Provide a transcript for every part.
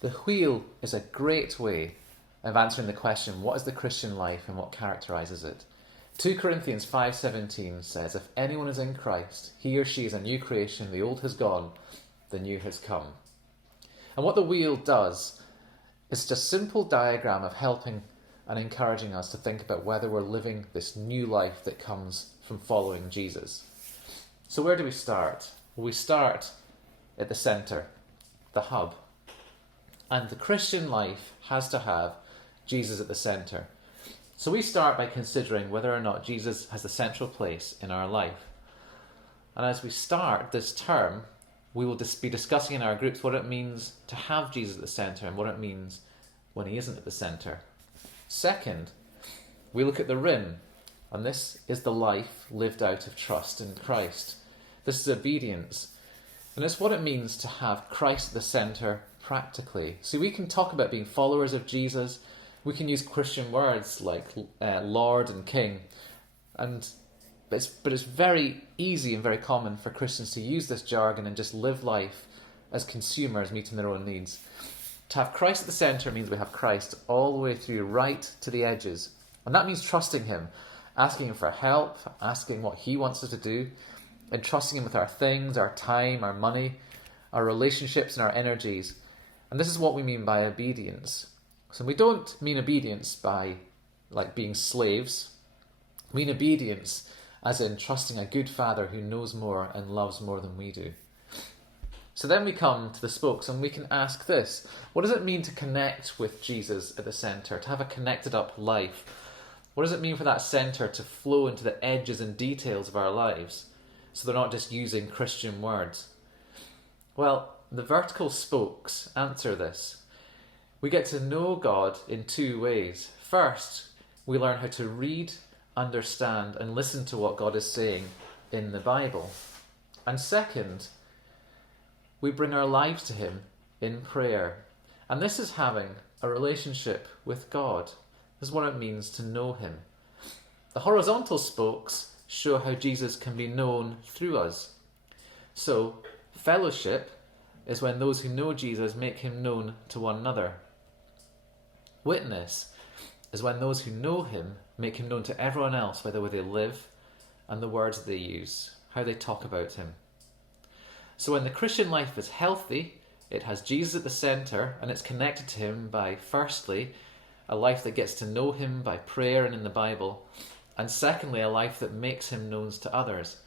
The wheel is a great way of answering the question, what is the Christian life and what characterises it? 2 Corinthians 5:17 says, if anyone is in Christ, he or she is a new creation, the old has gone, the new has come. And what the wheel does is just a simple diagram of helping and encouraging us to think about whether we're living this new life that comes from following Jesus. So where do we start? Well, we start at the centre, the hub. And the Christian life has to have Jesus at the centre. So we start by considering whether or not Jesus has the central place in our life. And as we start this term, we will be discussing in our groups what it means to have Jesus at the centre and what it means when he isn't at the centre. Second, we look at the rim, and this is the life lived out of trust in Christ. This is obedience, and it's what it means to have Christ at the centre practically. So we can talk about being followers of Jesus, we can use Christian words like Lord and King, but it's very easy and very common for Christians to use this jargon and just live life as consumers meeting their own needs. To have Christ at the centre means we have Christ all the way through, right to the edges. And that means trusting him, asking him for help, asking what he wants us to do, and trusting him with our things, our time, our money, our relationships and our energies. And this is what we mean by obedience. So we don't mean obedience by like being slaves. We mean obedience as in trusting a good Father who knows more and loves more than we do. So then we come to the spokes and we can ask this. What does it mean to connect with Jesus at the centre, to have a connected up life? What does it mean for that centre to flow into the edges and details of our lives so they're not just using Christian words? Well, the vertical spokes answer this. We get to know God in two ways. First, we learn how to read, understand and listen to what God is saying in the Bible. And second, we bring our lives to him in prayer. And this is having a relationship with God. This is what it means to know him. The horizontal spokes show how Jesus can be known through us. So, fellowship is when those who know Jesus make him known to one another. Witness is when those who know him make him known to everyone else by the way they live and the words they use, how they talk about him. So when the Christian life is healthy, it has Jesus at the centre and it's connected to him by, firstly, a life that gets to know him by prayer and in the Bible, and secondly, a life that makes him known to others.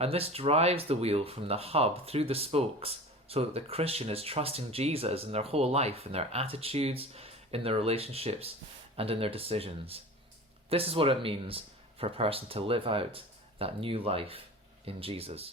And this drives the wheel from the hub through the spokes so that the Christian is trusting Jesus in their whole life, in their attitudes, in their relationships, and in their decisions. This is what it means for a person to live out that new life in Jesus.